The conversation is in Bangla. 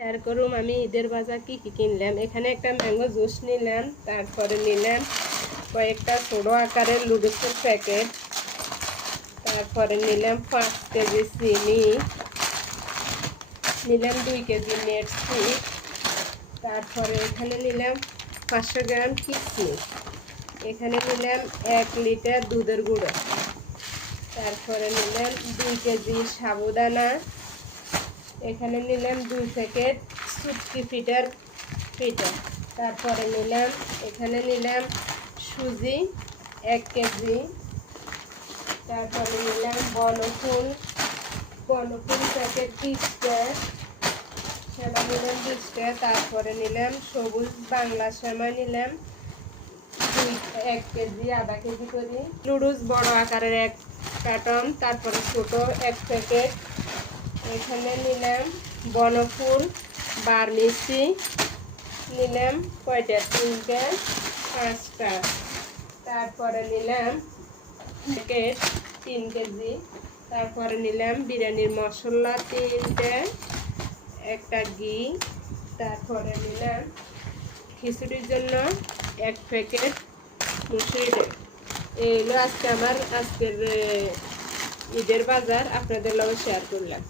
শেয়ার করুম আমি ঈদের বাজার কি কি কিনলাম। এখানে একটা ম্যাঙ্গো জুস নিলাম, তারপরে নিলাম কয়েকটা ছোট আকারের লুডুসের প্যাকেট, তারপরে নিলাম 5 কেজি চিনি, নিলাম 2 কেজি নেটসি, তারপরে এখানে নিলাম 500 গ্রাম কিশমিশ, এখানে নিলাম 1 লিটার দুধের গুঁড়ো, তারপরে নিলাম 2 কেজি সাবুদানা, এখানে নিলাম 2 প্যাকেট শুটকি পিঠার পিঠা, তারপরে নিলাম এখানে নিলাম সুজি 1 কেজি, তারপরে নিলাম বনফুল প্যাকেট 20টা, সেবা নিলাম 20টা, তারপরে নিলাম সবুজ বাংলা সেমাই নিলাম 1 কেজি, আধা কেজি করে লুডুস বড় আকারের 1 কার্টন, তারপরে ছোট 1 প্যাকেট, এখানে নিলাম বনফুল বার্মিসি নিলাম কয়টা 3টা 5টা, তারপরে নিলাম প্যাকেট 3 কেজি, তারপরে নিলাম বিরিয়ানির মশলা 3টা, একটা ঘি, তারপরে নিলাম খিচুড়ির জন্য 1 প্যাকেট মুসুরি ডাল। এই হলো আজকে আমার আজকের ঈদের বাজার, আপনাদের লগে শেয়ার করলাম।